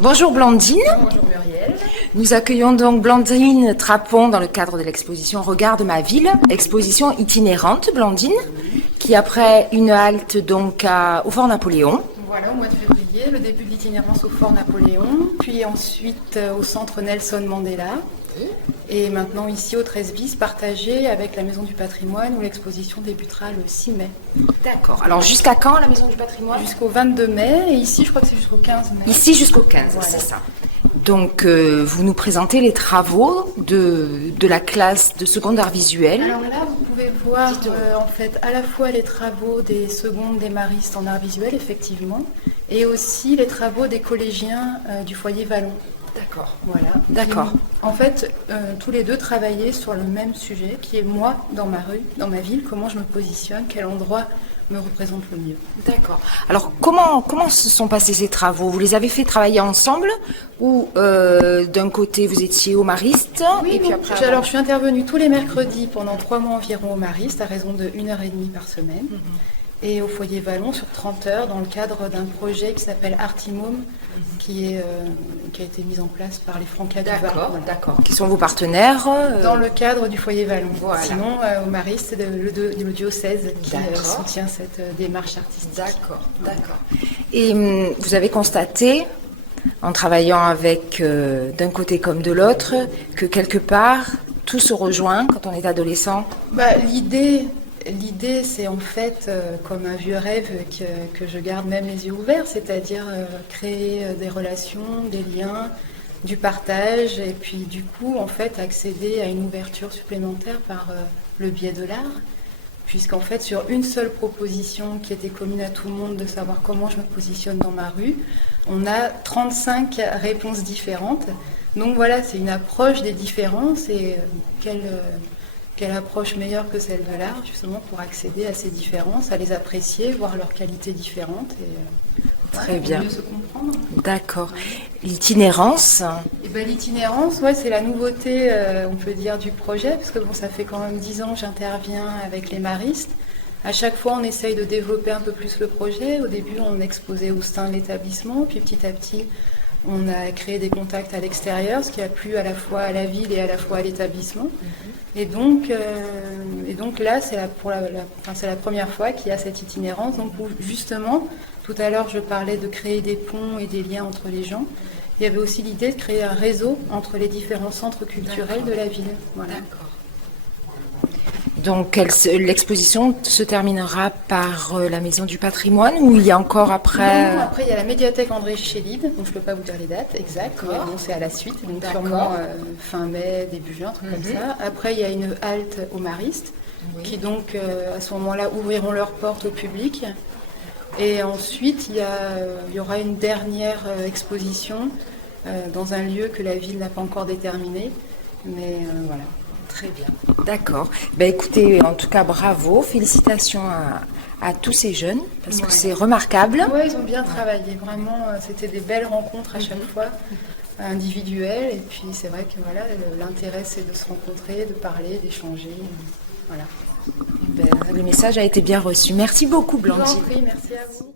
Bonjour Blandine. Bonjour Muriel. Nous accueillons donc Blandine Trapon dans le cadre de l'exposition Regard de ma ville, exposition itinérante Blandine, qui après une halte donc au Fort Napoléon. Voilà, au mois de février, le début de l'itinérance au Fort Napoléon, puis ensuite au centre Nelson Mandela, et maintenant ici au 13 bis, partagé avec la Maison du Patrimoine où l'exposition débutera le 6 mai. D'accord. Alors jusqu'à quand la Maison du Patrimoine? Jusqu'au 22 mai, et ici je crois que c'est jusqu'au 15 mai. Ici jusqu'au 15, Voilà. c'est ça. Donc vous nous présentez les travaux de la classe de seconde art visuel. Alors là, vous pouvez voir en fait à la fois les travaux des secondes des maristes en art visuel, effectivement, et aussi les travaux des collégiens du foyer Vallon. D'accord. Voilà. D'accord. En fait, tous les deux travaillaient sur le même sujet, qui est moi, dans ma rue, dans ma ville, comment je me positionne, quel endroit me représente le mieux. D'accord. Alors comment se sont passés ces travaux? Vous les avez fait travailler ensemble ou d'un côté vous étiez au Mariste et puis après Alors je suis intervenue tous les mercredis pendant 3 mois environ au Mariste, à raison de 1h30 par semaine. Et au foyer Vallon sur 30 heures dans le cadre d'un projet qui s'appelle Artimum, qui a été mis en place par les Francas du Var. D'accord, Voilà. d'accord. Qui sont vos partenaires Dans le cadre du foyer Vallon. Voilà. Sinon, au Mariste, c'est le diocèse qui D'accord. soutient cette démarche artistique. D'accord, d'accord. Et vous avez constaté, en travaillant avec d'un côté comme de l'autre, que quelque part, tout se rejoint quand on est adolescent? L'idée, c'est en fait comme un vieux rêve que je garde même les yeux ouverts, c'est-à-dire créer des relations, des liens, du partage, et puis du coup, en fait, accéder à une ouverture supplémentaire par le biais de l'art, puisqu'en fait, sur une seule proposition qui était commune à tout le monde de savoir comment je me positionne dans ma rue, on a 35 réponses différentes. Donc voilà, c'est une approche des différences et quelle approche meilleure que celle de l'art, justement, pour accéder à ces différences, à les apprécier, voir leurs qualités différentes et Très bien. mieux se comprendre. D'accord. L'itinérance? Et ben, l'itinérance, ouais, c'est la nouveauté, on peut dire, du projet, parce que bon, ça fait quand même 10 ans que j'interviens avec les maristes. À chaque fois, on essaye de développer un peu plus le projet. Au début, on exposait au sein de l'établissement, puis petit à petit, on a créé des contacts à l'extérieur, ce qui a plu à la fois à la ville et à la fois à l'établissement. Et donc là, c'est la première fois qu'il y a cette itinérance. Donc justement, tout à l'heure, je parlais de créer des ponts et des liens entre les gens. Il y avait aussi l'idée de créer un réseau entre les différents centres culturels de la ville. Voilà. D'accord. Donc l'exposition se terminera par la Maison du Patrimoine ou il y a encore après? Non, après, il y a la médiathèque André Chédid, donc je ne peux pas vous dire les dates exactes, mais bon, c'est à la suite, donc sûrement fin mai, début juin, un truc comme ça. Après, il y a une halte au Mariste, qui donc à ce moment-là ouvriront leurs portes au public. Et ensuite, il y aura une dernière exposition dans un lieu que la ville n'a pas encore déterminé, mais voilà. Très bien, d'accord. Ben écoutez, en tout cas, bravo, félicitations à tous ces jeunes, parce que c'est remarquable. Oui, ils ont bien travaillé, vraiment, c'était des belles rencontres à chaque fois, individuelles, et puis c'est vrai que voilà, l'intérêt c'est de se rencontrer, de parler, d'échanger, voilà. Ben, le message a été bien reçu. Merci beaucoup, Je vous en Blandine. prie, merci à vous.